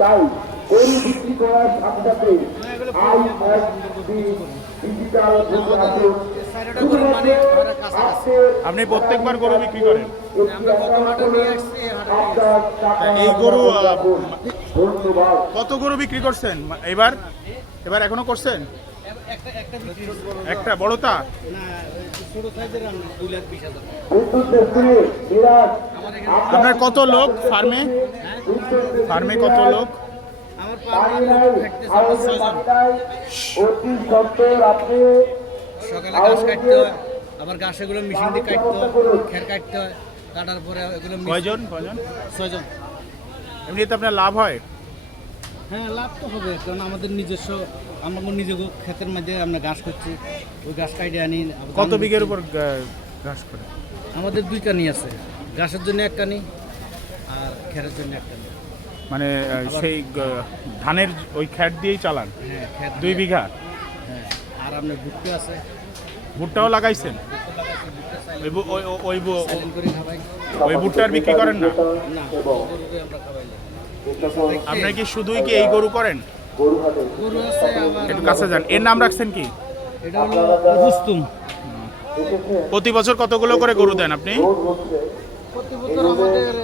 তাই গরু বিক্রি করার সাথে সাথে আপনি প্রত্যেকবার গরু বিক্রি করেন? এই গরু কত গরু বিক্রি করছেন এবার? এবার এখনো করছেন? একটা বড়টা আপনার কত লোক ফার্মে? ফার্মে কত লোক? সকালে ঘাস কাটতে হয়, আবার ঘাস এগুলো মেশিন দিয়ে কাটতে হয়, খের কাটতে হয়, কাটার পরে এগুলো কয়জন? 6 জন। এমনিতে আপনার লাভ হয়? হ্যাঁ, লাভ তো হবে, কারণ আমাদের নিজস্ব, আমাদের নিজের ক্ষেতের মধ্যে আমরা ঘাস করছি, ওই ঘাস কাটে আনি। কত বিঘের উপর ঘাস করে? আমাদের 2 কানি আছে, ঘাসের জন্য 1 কানি আর খেরের জন্য 1 কানি। মানে সেই ধানের ওই খ্যাট দিয়েই চালান? হ্যাঁ, খেত 2 বিঘা। হ্যাঁ, আর আপনার ভুট্টা আছে, ভুট্টাও লাগাইছেন? সাইলেন্ট করে খাবাই। ওই ভুট্টার বিক্রি করেন না? না, গরুকে আমরা খাবাই না। আপনার কি শুধুই কি এই গরু করেন? গরু আছে আবার। একটু কাছে যান। এর নাম রাখছেন কি? এটা হলো রুস্তুম। প্রতি বছর কতগুলো করে গরু দেন আপনি? প্রতি বছর আমাদের